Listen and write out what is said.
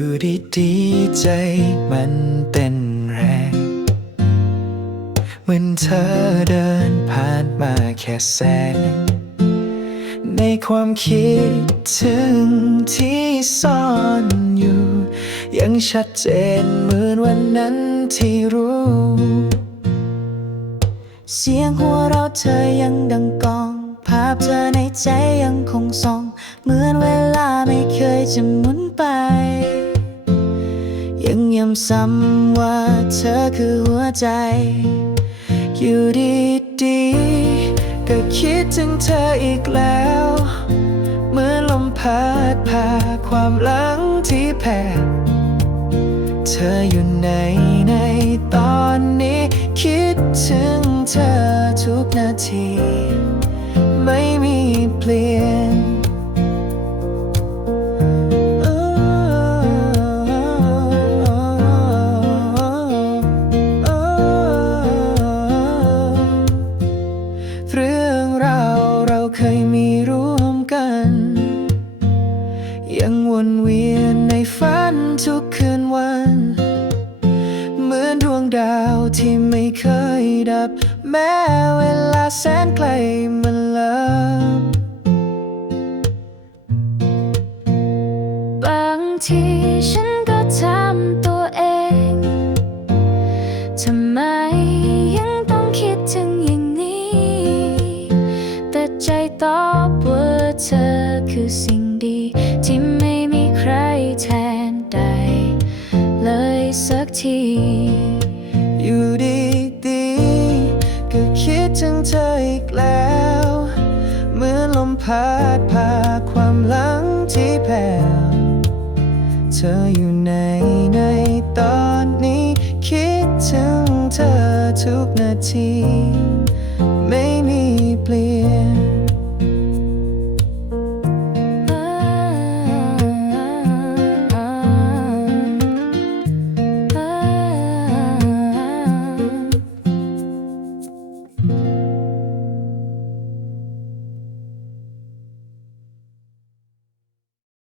ู่ดีดีใจมันเต้นแรงเหมือนเธอเดินผ่านมาแค่แสง ในความคิดถึงที่ซ่อนอยู่ ยังชัดเจนเหมือนวันนั้นที่รู้ เสียงหัวเราเธอยังดังกอง ภาพเธอในใจยังคงส่อง เหมือนเวลาไม่เคยจะหมุนไป ซ้ำว่าเธอคือหัวใจ อยู่ดีๆก็คิดถึงเธออีกแล้ว เมื่อลมพัดพาความหลังที่แผ่เธออยู่ไหนในตอนนี้ คิดถึงเธอทุกนาที ไม่มีเปลี่ยน ฝันทุกคืนวัน เหมือนดวงดาวที่ไม่เคยดับ แม้เวลาแสนไกลมันลับบางทีฉันก็ถามตัวเอง ทำไมยังต้องคิดถึงอย่างนี้ แต่ใจตอบว่าเธอคือสิ่งดีที่ไม่ เธออีกแล้ว เหมือนลมพัดพาความหลังที่แผ่วเธออยู่ในในตอนนี้ คิดถึงเธอทุกนาที ไม่มีเปลี่ยน